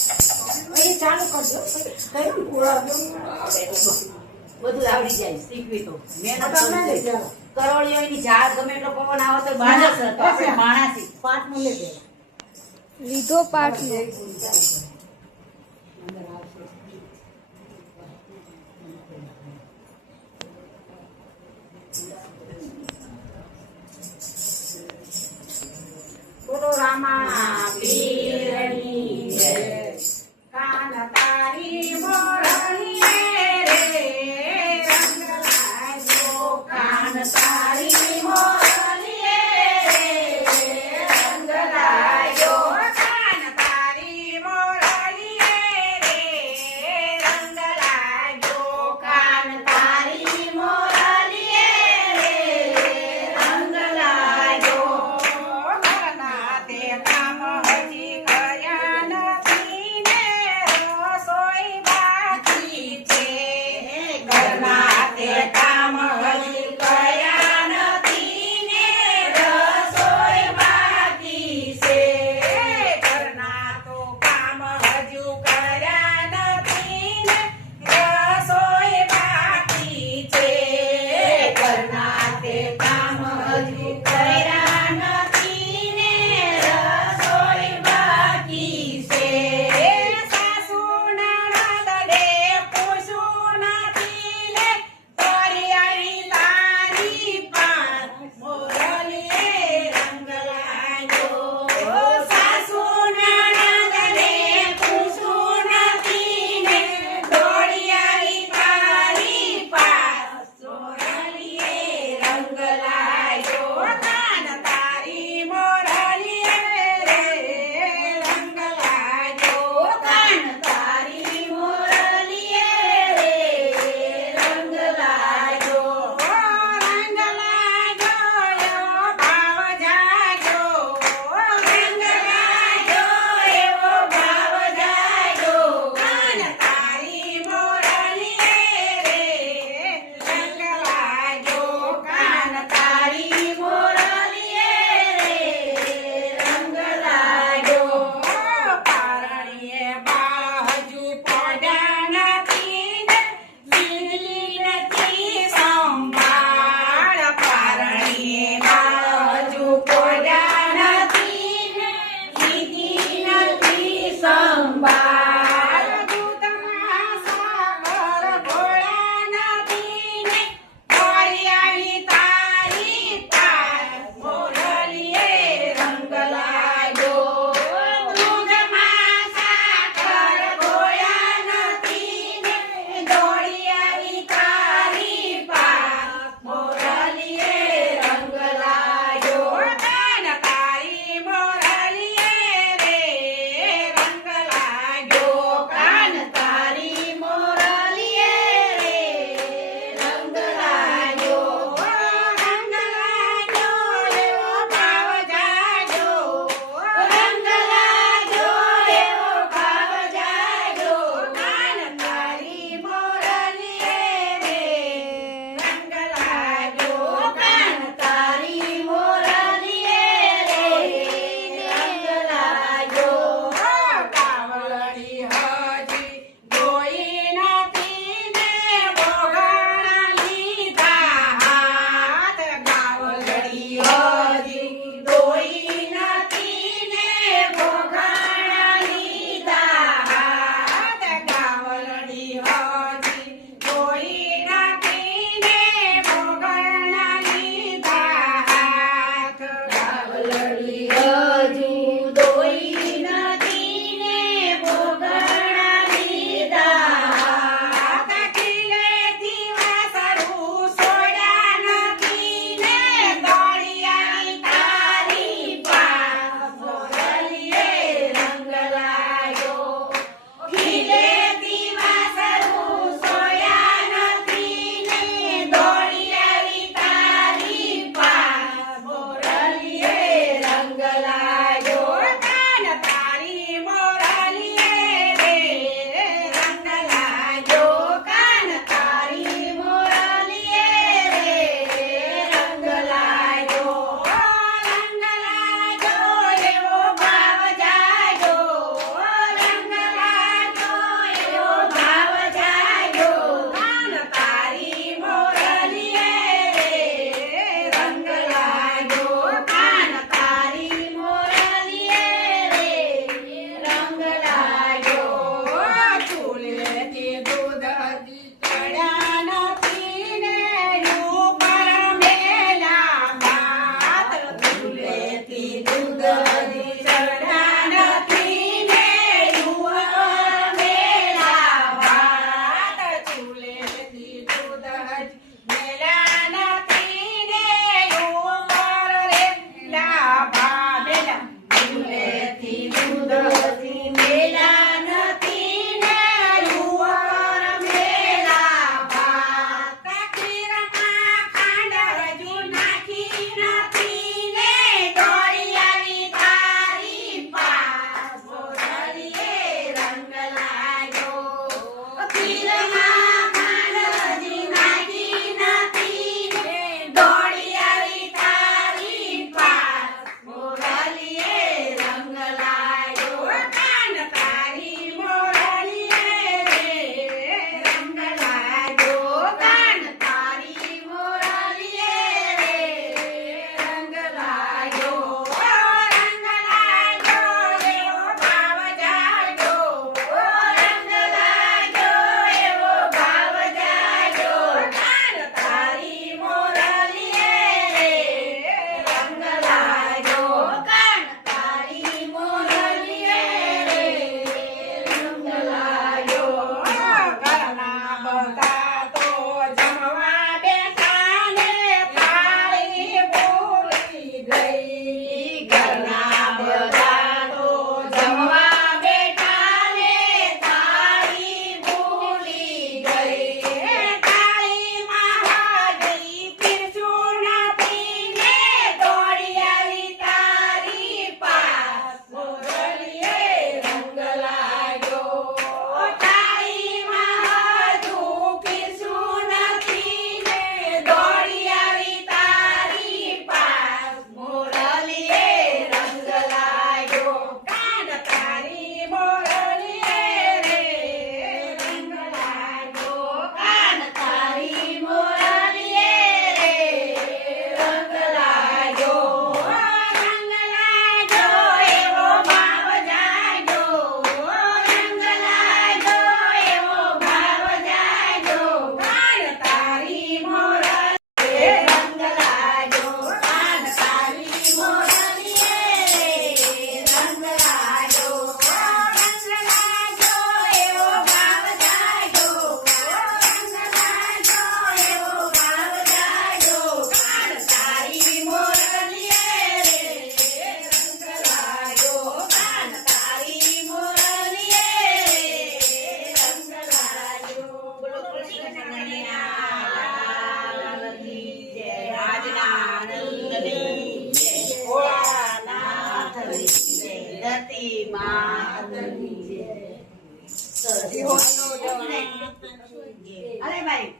એ ચાલુ કરજો કયું બધું આવડી જાય શીખવી તો મહેનત કરોળિયો ની ઝાડ ગમે એટલો પવન આવે તો માણસ તો આપણે માણસી પાઠ નું લે લીધો પાઠ નો બોલો રામા પીરની જય કાન તારી મોરણીએ રે રંગ લાગ્યો કાન તારી મોરણીએ રે રંગ લાગ્યો કાન તારી મોરણીએ રે રંગ લાગ્યો કાન તારી મોરણીએ રે રંગ લાગ્યો ઘરના તે કામ હજી કર્યા નથી ને રસોઈ બાકી છે ઘરના તે કામ હજી કર્યા નથી ને રસોઈ બાકી છે ઘરના તો કામ હજુ કર્યા નથી ને રસોઈ બાકી છે ઘરના તે કામ હજુ કર્યા નથી ને રસોઈ બાકી છે સાસુ નણંદને પૂછ્યું નથી ને તારી આવી તારી પાર મોરલીએ રંગ લાગ્યો સાસુ નણંદને પૂછ્યું નથી ને દોડી આવી તારી પાર મોરલીએ રંગ લાગ્યો કાન તારી મોરલીએ રે રંગ લાગ્યો કાન તારી મોરલીએ રે રંગ લાગ્યો ભાવ જાગ્યો રંગ લાગ્યો એવો ભાવ જાગ્યો કાન તારી મોરલીએ રે રંગ લાગ્યો કાન તારી મોરલીએ રે રંગ લાગ્યો પારણીએ બા હજુ પડ્યા નથી ને લીલી નથી સંભાળ પારણીએ બા હજુ પડ્યા નથી ને લીધી નથી સંભાળ દૂધમાં સાકર ઘોળા નથી ને દોડી આવી તારી પાર મોરલીએ રંગ લાગ્યો દૂધમાં સાકર ઘોળા નથી ને દોડી આવી તારી પાર મોરલીએ રંગ લાગ્યો કાન તારી મોરલીએ રે રંગ લાગ્યો સરસ. અરે ભાઈ